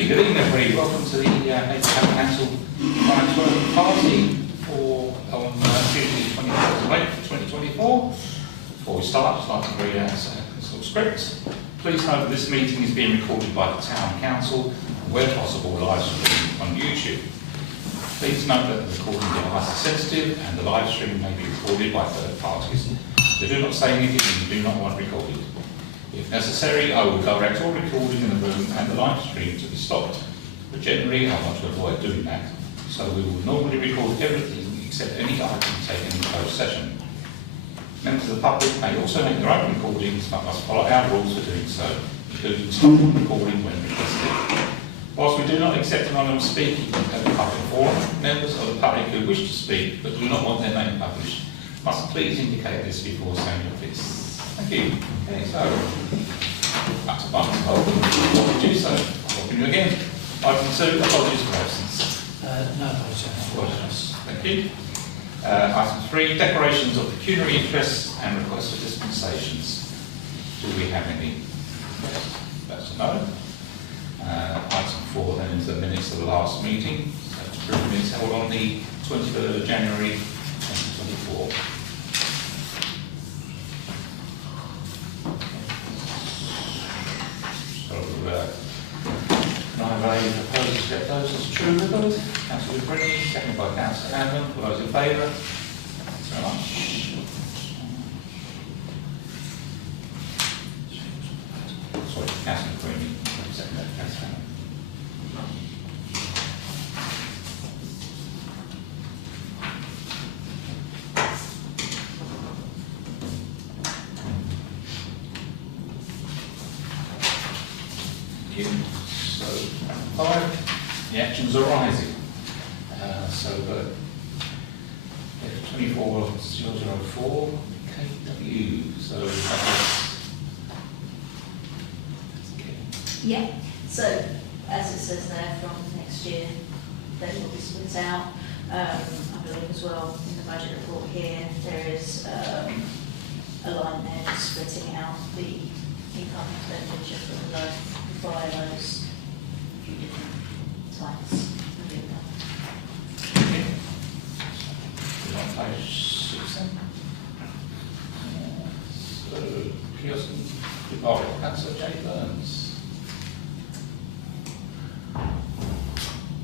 you. Good evening, everybody. Welcome to the Haverhill Council Client Party on Tuesday, 24th of April 2024. Before we start, I'd just like to read out a sort of script. Please note that this meeting is being recorded by the Town Council, where possible, live streamed on YouTube. Please note that the recording device is sensitive and the live stream may be recorded by third parties. So do not say anything you do not want recorded. If necessary, I will direct all recording in the room and the live stream to be stopped, but generally I want to avoid doing that, so we will normally record everything except any items taken in closed session. Members of the public may also make their own recordings, but must follow our rules for doing so, including stopping recording when requested. Whilst we do not accept anonymous speaking at the public forum, members of the public who wish to speak but do not want their name published must please indicate this before saying your piece. Thank you. Okay, so that's a button. What did you say? Welcome you again. Item 2, apologies for absence. No apologies. Thank you. Item 3, declarations of pecuniary interests and requests for dispensations. Do we have any? Yes, that's a no. Item 4 then is the minutes of the last meeting. So minutes held on the 23rd of January 2024. Can I have a proposal to get those as true with us? Councillor Brittany, seconded by Councillor Hammond. All those in favour? Thanks very much. Sorry, Councillor Brittany, seconded by Councillor Hammond. So, 5, the actions arising. So, 24004 KW. So, yeah. So, as it says there, from next year, they will be split out. I believe as well in the budget report here, there is a line there splitting out the income expenditure for the via those few different types of income. okay. On page 6 then. So, Pearson, Councillor J. Burns.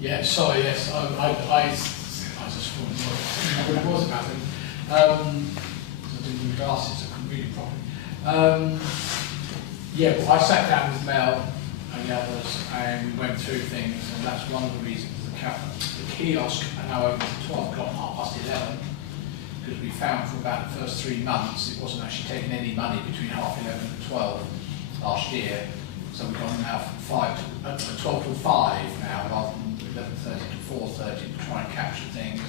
Yeah, sorry, yes, I just thought what it was about it. I didn't need glasses, I couldn't read it properly. Yeah, well, I sat down with Mel and the others and we went through things, and that's one of the reasons the kiosk are now open at 12 o'clock, 11:30, because we found for about the first 3 months it wasn't actually taking any money between 11:30 and 12 last year. So we've gone now from 12 till 5 now, rather than 11:30 to 4:30 to try and capture things.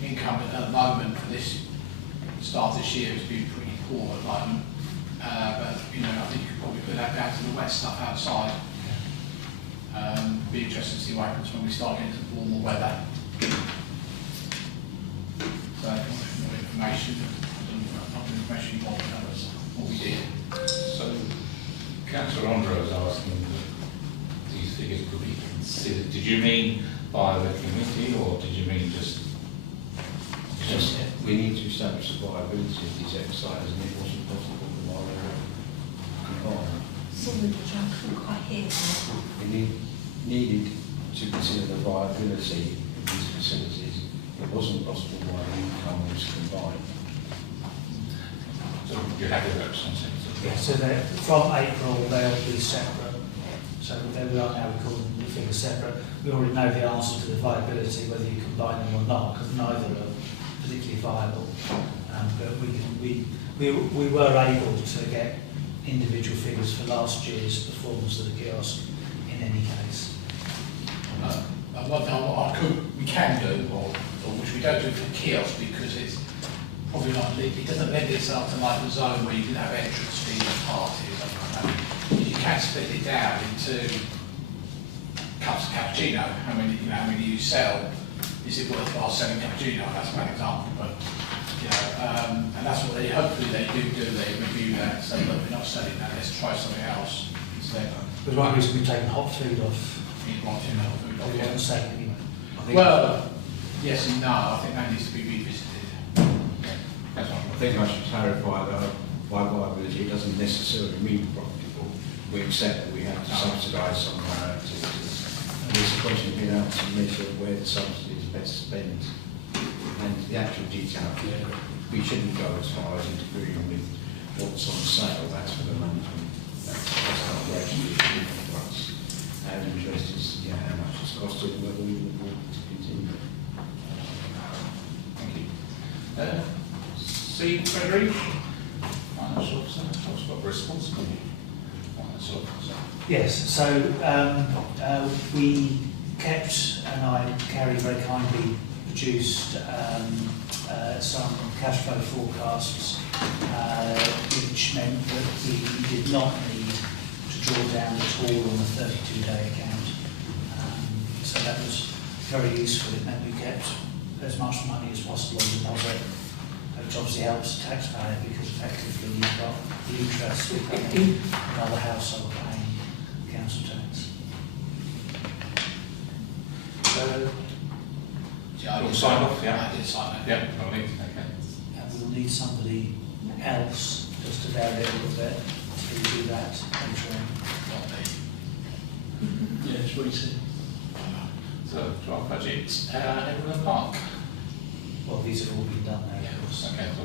The income at the moment for this start this year has been pretty poor at the moment. But you know, I think you could probably put that down to the wet stuff outside. Be interested to see what happens when we start getting to the warmer weather. So, if you want more information, you want to know what we did. So, Councillor Andrew was asking that these figures could be considered. Did you mean by the committee, or did you mean just we need to establish the viability of these exercises, and it wasn't possible while they were combined. Sorry, I couldn't quite hear that. We needed to consider the viability of these facilities. It wasn't possible while the income was combined. so you're happy with that response? Yeah, so from April they'll be separate. So we are now recording the figures separate. We already know the answer to the viability, whether you combine them or not, because neither are particularly viable. But we were able to get individual figures for last year's performance of the kiosk in any case. We can do, or which we don't do for the kiosk, because it's probably not, it doesn't lend itself to like the zone where you can have entrance fees and parties. You can split it down into cups of cappuccino. How many you sell? Is it worthwhile selling cappuccino? That's one example, but you know, and that's what they hopefully they do. They review that and say, look, we're not selling that. Let's try something else instead. But one reason we've taken hot food off need one or two more food Or you want to say anyway? I think, Well, yes and no, I think that needs to be revisited. That's one. I think I should clarify that by viability it doesn't necessarily mean profitable. We accept that we have to subsidise some of our activities. And it's a question of being able to measure where the subsidy is best spent. And the actual detail, we shouldn't go as far as interfering with what's on sale. That's for the management. That's not operationally important for us. Our interest is how much it's costed and whether we would want to continue. Thank you. C. Frederick, Financial Officer, what's got responsible Financial Officer? Yes, so we kept, and I, Carrie, very kindly produced some cash flow forecasts, which meant that we did not need to draw down at all on the 32-day account. So that was very useful. It meant we kept as much money as possible on deposit, which obviously helps the taxpayer because effectively you've got the interest of having another household paying council tax. Yeah, You'll sign off, yeah? I did sign it. Yeah, lovely, okay. We'll need somebody else just to vary it a little bit to do that later on. Not me. Yeah, it's Reese. So, draft budget, Haverhill Park. Well, these have all been done now, of course. Okay, so,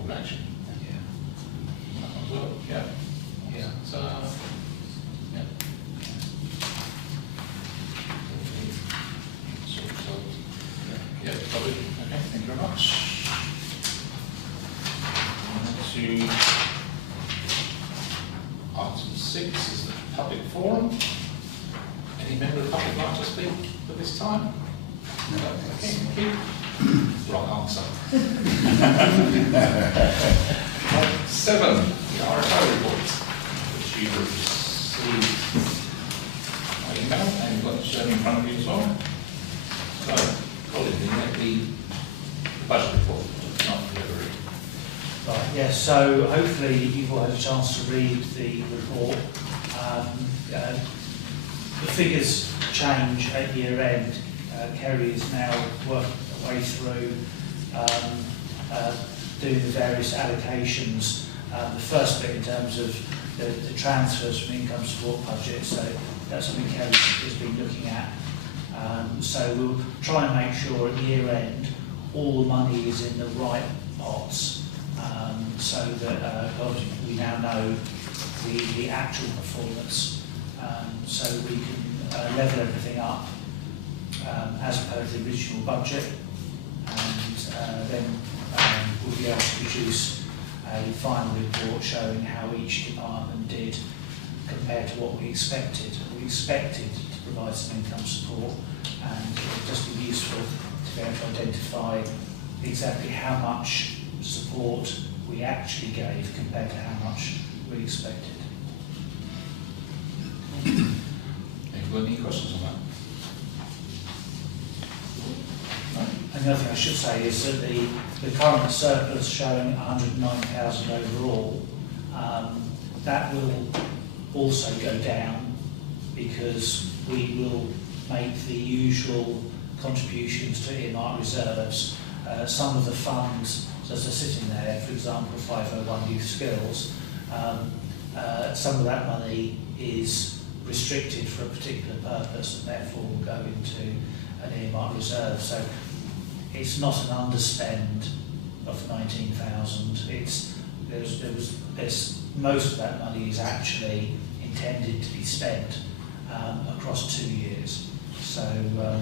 full action. Yeah. That one's well, yeah. Yeah. So, yeah. Yeah, lovely. Okay, thank you very much. On to item 6 is the public forum. Any member of the public like to speak at this time? No. Okay, thank you. Wrong answer. 7, the RFO report, which you received by email, and you've got it shown in front of you as well. So, Colin, you get the budget report, not delivery. Right, yes, so hopefully you've all had a chance to read the report. The figures change at year end. Kerry is now working her way through doing the various allocations. The first bit in terms of the transfers from income support budget, so that's something Kerry has been looking at. So we'll try and make sure at year end all the money is in the right pots, so that we now know the actual performance, so we can level everything up as per the original budget, and then we'll be able to produce a final report showing how each department did compared to what we expected. We expected to provide some income support, and it would just be useful to be able to identify exactly how much support we actually gave compared to how much we expected. Have you got any questions on that? No? And the other thing I should say is that the current surplus showing 109,000 overall, that will also go down because we will make the usual contributions to earmark reserves. Some of the funds that are sitting there, for example 501 Youth Skills, some of that money is restricted for a particular purpose and therefore will go into an earmark reserve. So it's not an underspend of 19,000. There's most of that money is actually intended to be spent across 2 years. So a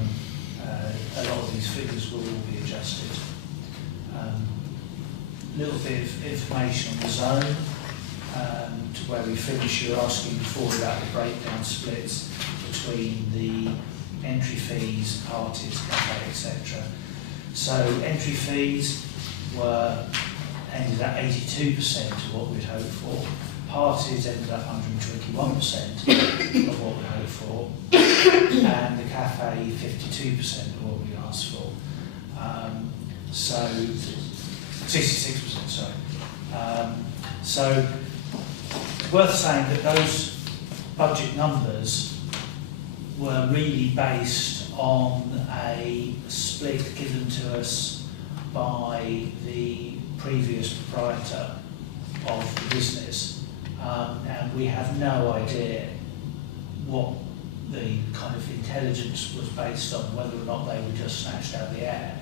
lot of these figures will all be adjusted. A little bit of information on the zone to where we finish. You were asking before about the breakdown splits between the entry fees, parties, cafe, etc. So entry fees ended at 82% of what we'd hoped for. Parties ended up 121% of what we hoped for, and the cafe 52% of what we asked for. So 66%, sorry. So it's worth saying that those budget numbers were really based on a split given to us by the previous proprietor of the business, and we have no idea what the kind of intelligence was based on, whether or not they were just snatched out of the air.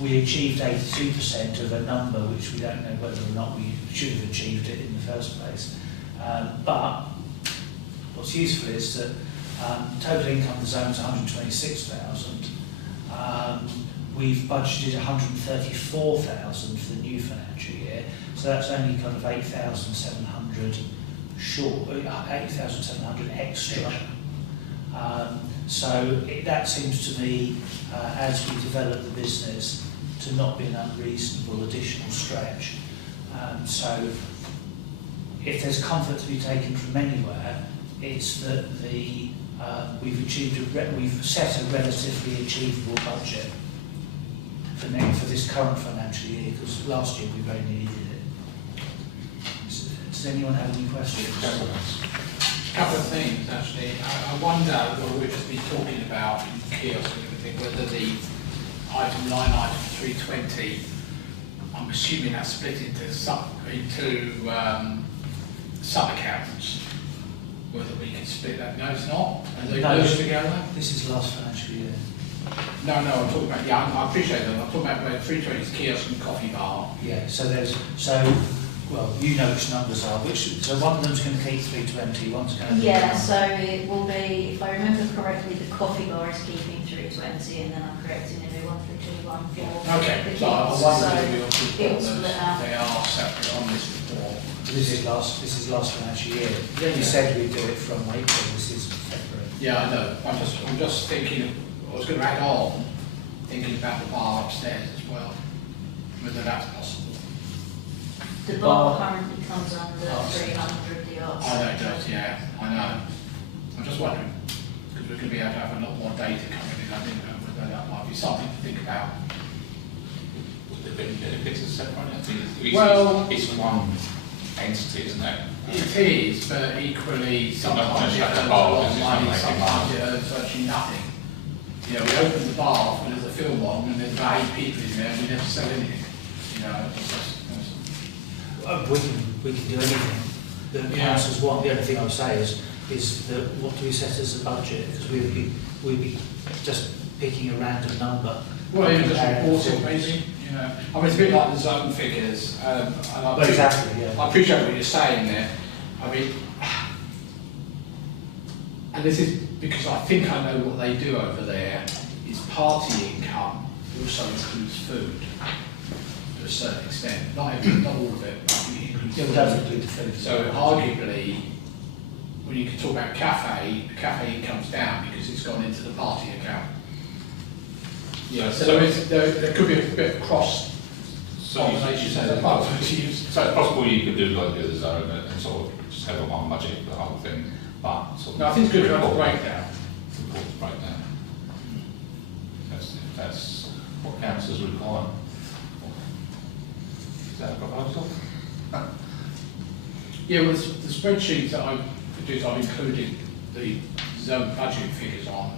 We achieved 82% of a number which we don't know whether or not we should have achieved it in the first place. But what's useful is that total income of the zone is 126,000. We've budgeted 134,000 for the new financial year, so that's only kind of 8,700 short, 8,700 extra. That seems to me, as we develop the business, to not be an unreasonable additional stretch. So if there's comfort to be taken from anywhere, it's that we've set a relatively achievable budget for this current financial year, because last year we very needed it. Does anyone have any questions? A couple of things actually. I wonder whether we've just been talking about kiosks and everything, whether the line item 320, I'm assuming that's split into sub-accounts, whether we can split that. No, it's not. Are they merged together? This is last financial year. No, I'm talking about, I appreciate that. I'm talking about where 320 is kiosk and coffee bar. Yeah, well, you know which numbers are. So one of them's going to keep 320, one's going to... Yeah, so it will be, if I remember correctly, the coffee bar is keeping 320, and then I'm correcting everyone for 214. Okay, The so I kids, wonder so if we ought to it put will split those, out. they are separate on this report. This is last financial year. You said we'd do it from April. This is February. Yeah, I know. I'm just thinking, I was going to add on, thinking about the bar upstairs as well, whether that's possible. The bar currently comes under 300, the arts. I know it does, yeah, I know. I'm just wondering, because we're going to be able to have a lot more data coming in, I didn't know whether that might be something to think about. Would there be benefits of separating it? Well, it's one entity, isn't it? It is, but equally, sometimes it just earns a like the bar, lot of it's money, not making sometimes money. it earns virtually nothing. You know, we open the bar when there's a film on, and there's about 8 people in there, and we never sell anything. You know, We can do anything that councils want. The only thing I would say is that what do we set as a budget? Because we'd be just picking a random number. well, even just report it, maybe. You know, I mean, it's a bit like the zone figures. And Exactly, yeah. I appreciate what you're saying there. I mean, and this is because I think I know what they do over there. Is party income also includes food to a certain extent. Not all of it, but it includes Yeah, food. it does include the food. So arguably, when you can talk about cafe, the cafe income's down because it's gone into the party account. Yeah, So there could be a bit of cross pollination. So it's possible you could do like the other zone and sort of just have a one budget for the whole thing, but sort of... No, I think it's good to have a breakdown. Important breakdown. That's what councils require. Is that a proposal? Yeah, well, the spreadsheet that I've produced, I've included the zone budget figures on,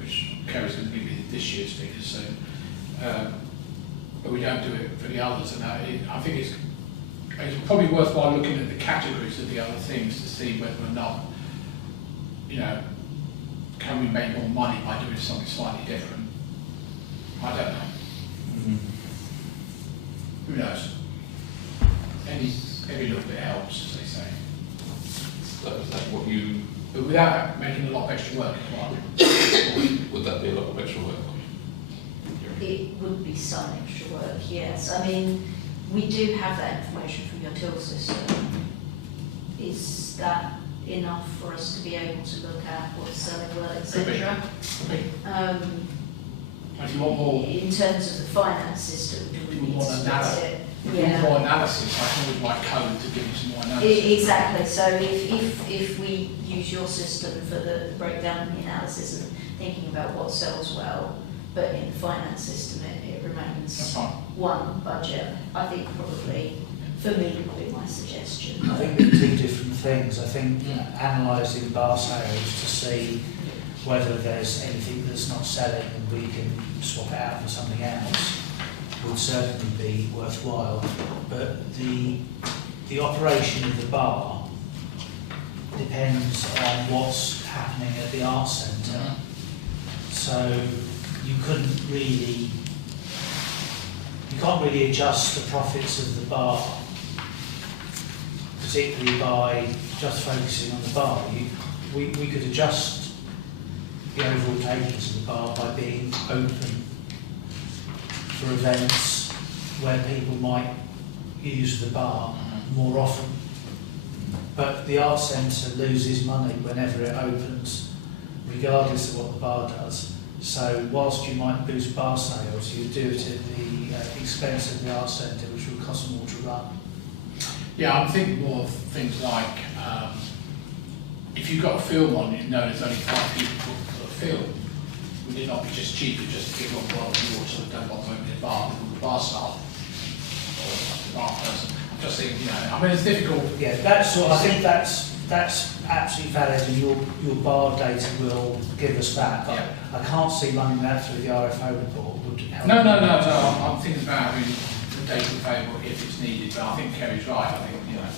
which Kerry's going to give me this year's figures soon. But we don't do it for the others, and I think it's probably worthwhile looking at the categories of the other things to see whether or not, you know, can we make more money by doing something slightly different? I don't know. Mm-hmm. Who knows? Every little bit helps, as they say. Is that what you... But without making a lot of extra work as well. Would that be a lot of extra work? It would be some extra work, yes. I mean, we do have that information from your till system. Is that enough for us to be able to look at what's selling well, etc.? If you want more, In terms of the finance system, do we You need to want split analysis. it? if you want more analysis, I can always write code to give you some more analysis. Exactly. So if we use your system for the breakdown and the analysis and thinking about what sells well, but in the finance system it That's remains fine. one budget, I think probably for me would be my suggestion. I think there are two different things. I think analysing bar sales to see whether there's anything that's not selling and we can swap it out for something else would certainly be worthwhile. But the operation of the bar depends on what's happening at the arts centre. So you can't really adjust the profits of the bar, particularly by just focusing on the bar. We could adjust the overall takings of the bar by being open for events where people might use the bar more often. But the arts centre loses money whenever it opens, regardless of what the bar does. So whilst you might boost bar sales, you do it at the expense of the arts centre, which will cost more to run. Yeah, I'm thinking more of things like if you've got a film on, you know there's only 5 people for a film. Would it not be just cheaper just to give one bottle of water and don't want to open a bar with the bar staff or the bar person? I'm just thinking, you know, I mean, it's difficult. Yeah, I think that's absolutely valid, and your bar data will give us that. But Yeah. I can't see running that through the RFO report would help. No. I'm thinking about having the data available if it's needed, but I think Kerry's right. I think, you know,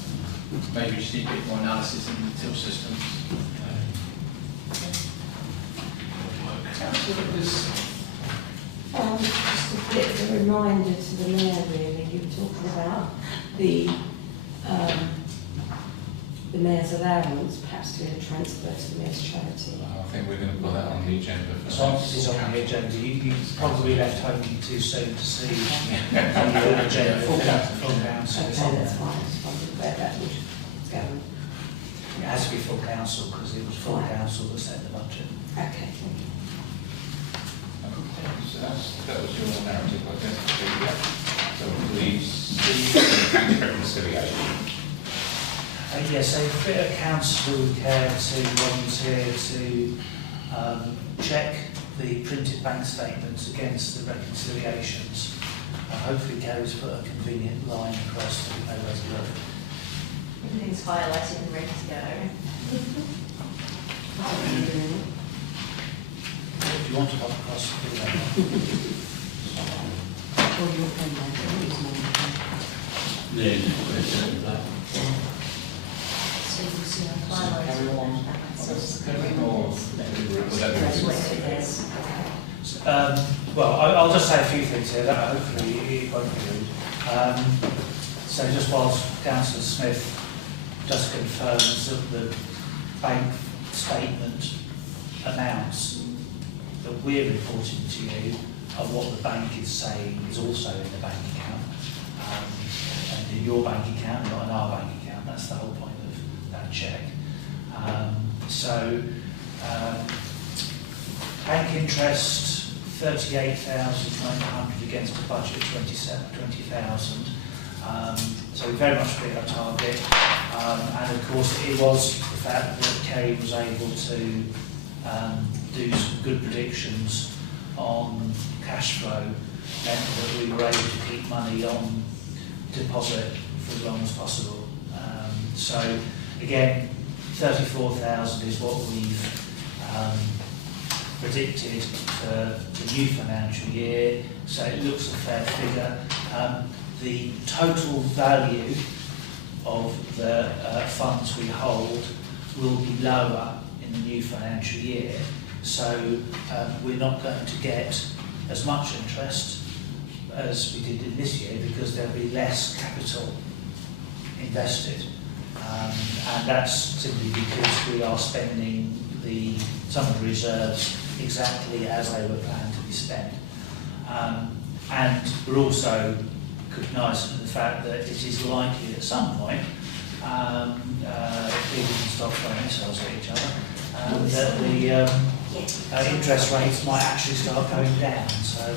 maybe we just need a bit more analysis in the till systems. Just a bit of a reminder to the mayor, really. You were talking about the mayor's allowance, perhaps doing a transfer to the mayor's charity. I think we're going to put that on the agenda for As long as it's on the agenda, you probably left home too soon to see the agenda from council. Okay, that's fine. I just wondered where that would go. It has to be full council because it was full council that set the budget. Okay, thank you. So that was your narrative, I guess. So please, the bank reconciliation. Yes, so if a council would care to volunteer to check the printed bank statements against the reconciliations, hopefully Gary's put a convenient line across so we know where to look. Everything's highlighted and ready to go. If you want to pop across, do that. So you can see I'm highlighted. Carry on. Carry on. That's what it is. Well, I'll just say a few things here that hopefully it won't be rude. So just whilst Councillor Smith just confirms that the bank statement amounts that we're reporting to you are what the bank is saying is also in the bank account. And in your bank account, not in our bank account. That's the whole point of that check. Bank interest 38,900 against a budget of 20,000. So we very much beat our target. And of course it was the fact that Kerry was able to do some good predictions on cash flow meant that we were able to keep money on deposit for as long as possible. So again, 34,000 is what we've predicted for the new financial year, so it looks a fair figure. The total value of the funds we hold will be lower in the new financial year, so we're not going to get as much interest as we did in this year because there'll be less capital invested. And that's simply because we are spending some of the reserves exactly as they were planned to be spent. And we're also cognizant of the fact that it is likely at some point, people can stop throwing missiles at each other, that the interest rates might actually start going down. So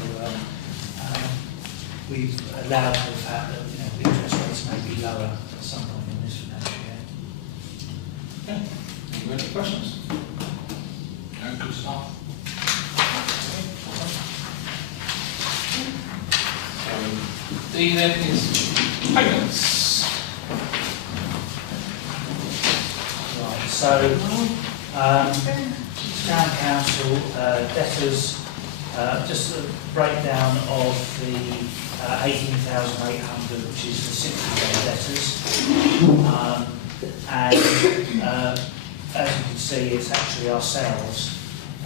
we've allowed for the fact that the interest rates may be lower at some point in this financial year. Okay. Any questions? Good stuff. D then is payments. So, Town Council debtors, just a breakdown of the 18,800, which is the 60-day debtors. As you can see, it's actually ourselves,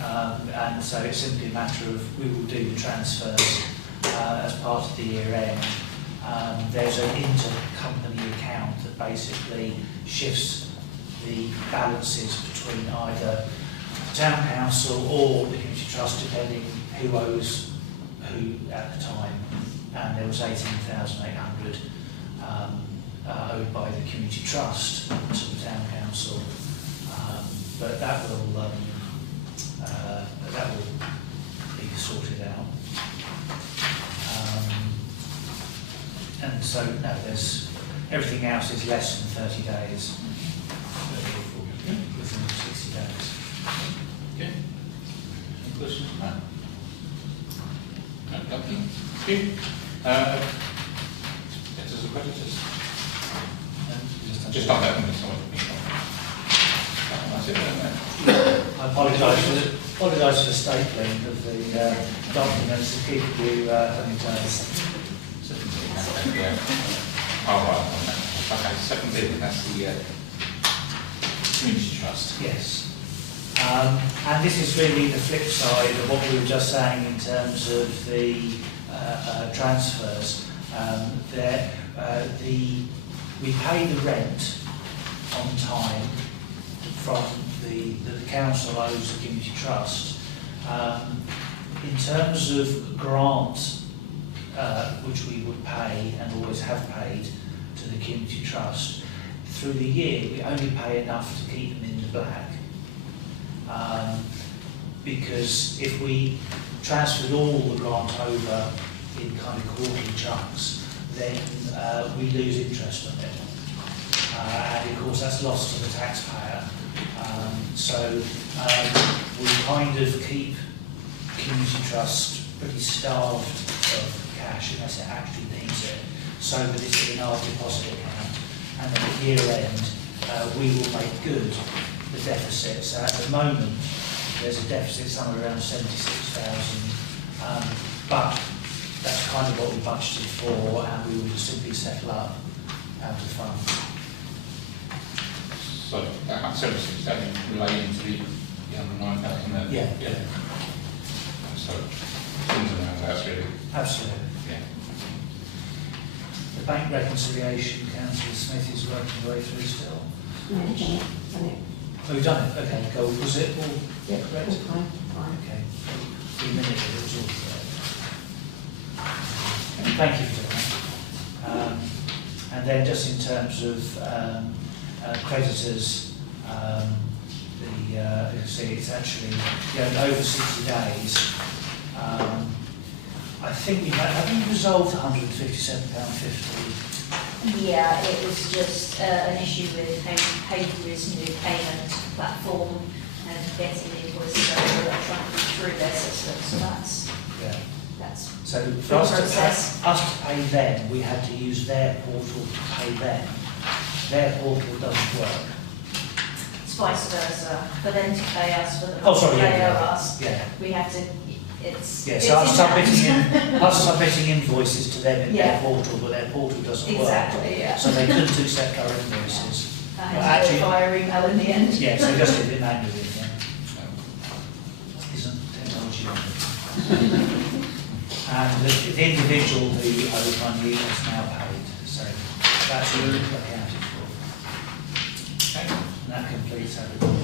and so it's simply a matter of we will do the transfers as part of the year end. There's an intercompany account that basically shifts the balances between either the Town Council or the Community Trust, depending who owes who at the time. And there was 18,800 owed by the Community Trust to the Town Council, but that will be sorted out. And so no, there's everything else is less than 30 days. Within 60 days. Okay. Any questions on that? No, nothing. Thank you. Debtors and creditors. Just on that one, sorry. That's it, isn't it? I apologise for the stapling of the documents to keep you entertained. Yeah. Oh, right. Okay, second bit, that's the Community Trust. Yes. And this is really the flip side of what we were just saying in terms of the transfers. We pay the rent on time from the council owes the Community Trust. In terms of grants, which we would pay and always have paid to the Community Trust, through the year we only pay enough to keep them in the black. Because if we transferred all the grant over in kind of quarterly chunks, then we lose interest on it. And of course that's lost to the taxpayer. So we kind of keep Community Trust pretty starved of cash unless it actually needs it, so that it's in our deposit account. And at the year end, we will make good the deficit. So at the moment, there's a deficit somewhere around 76,000, but that's kind of what we budgeted for, and we will just simply settle up out of funds. So that 76 relating to the other 9,000. Yeah. So things around that really. Absolutely. Yeah. The bank reconciliation, Councillor Smith is working her way through still. No, done it. Oh, you've done it? Okay, go. Was it all Yeah, correct? all fine. Okay. For a minute, it was all correct. Thank you for doing that. And then just in terms of creditors, you can see it's actually over 60 days. I think have you resolved £157.50? Yeah, it was just an issue with Haverhill's new payment platform and getting the invoices over electronically through their system. So that's So the for us process. to pay them, we had to use their portal to pay them. Their portal doesn't work. It's vice versa. For them to pay us, for them Oh, to sorry, pay yeah. us, Yeah. we have to. It's Yeah, it's so in us submitting invoices to them in their Yeah. portal, but their portal doesn't work. Exactly, yeah. So they couldn't accept our invoices. I Well, had to do actually- it via email in the end. Yeah, so we just did it manually, yeah. Isn't technology on it? And the individual who owed money is now paid, so that's all accounted for. Okay. And that completes everything.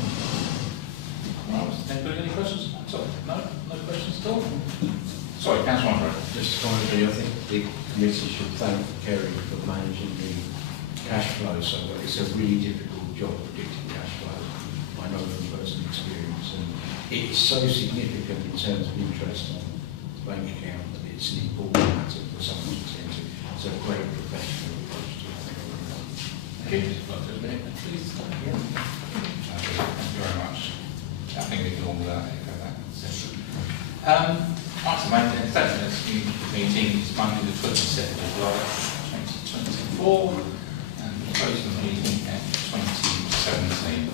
Right. Anybody any questions? Sorry, no questions at all? Sorry, Councillor Andrew. Just finally, I think the committee should thank Kerry for managing the cash flow so well. It's a really difficult job predicting cash flow. I know from personal experience, and it's so significant in terms of interest on the bank account that it's an important matter for someone to attend to. It's a great professional approach to it. Thank you. Please. Thank you very much. I think we can all echo that. Item 8, the statement meeting is Monday the 27th of July 2024 and the close of the meeting at 2017.